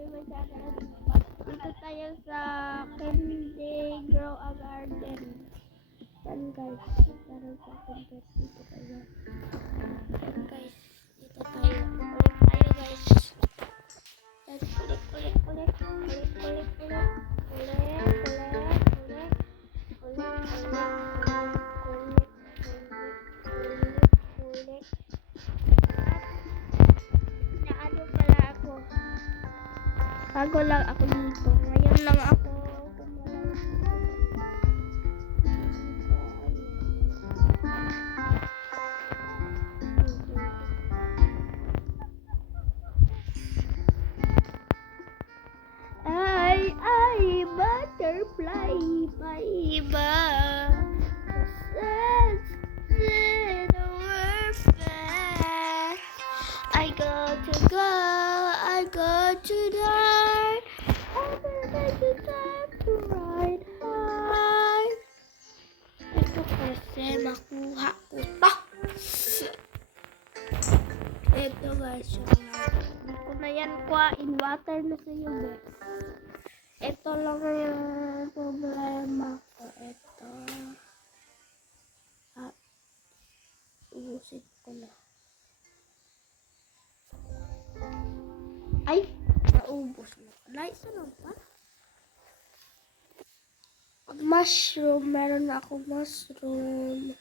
to my channel. Dito tayo sa Candy Grow a Garden. Yan guys, meron sa content dito tayo. Yan guys, dito tayo. Ulit tayo guys. Yan, ulit. Naano pala ako. Bago lang ako dito. Ngayon lang ako ay, butterfly, iba. I go to die. To ride high. Ito kasi makuha ko to. Ito guys, hindi ko na yan kuhain. Water na sa'yo guys. Ito lang yung problema ko. Ito. Ubusin ko na. Ay! Naubos na. Isa lang pa. Mushroom. Meron na akong mushroom.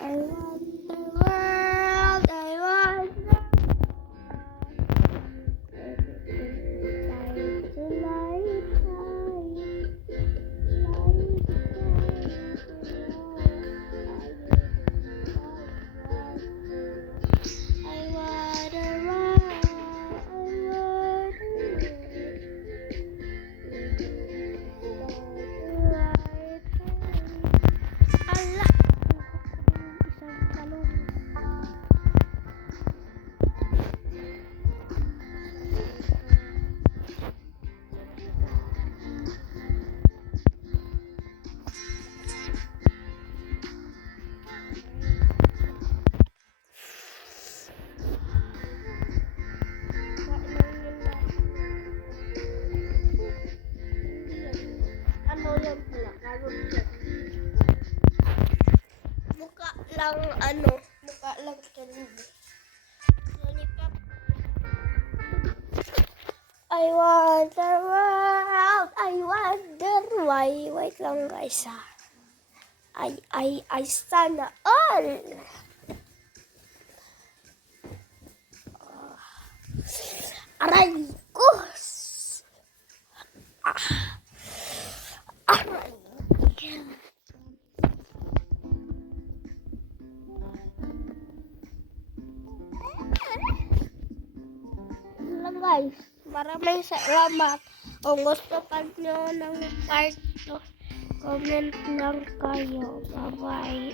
I want the world. I want the mukha lang candy. Lollipop. I wonder world, I wonder why. Wait lang guys ha. I sana all. Aray ko. Aray. Guys, maraming salamat. Kung gusto pa nyo ng part 2, comment lang kayo. Bye-bye.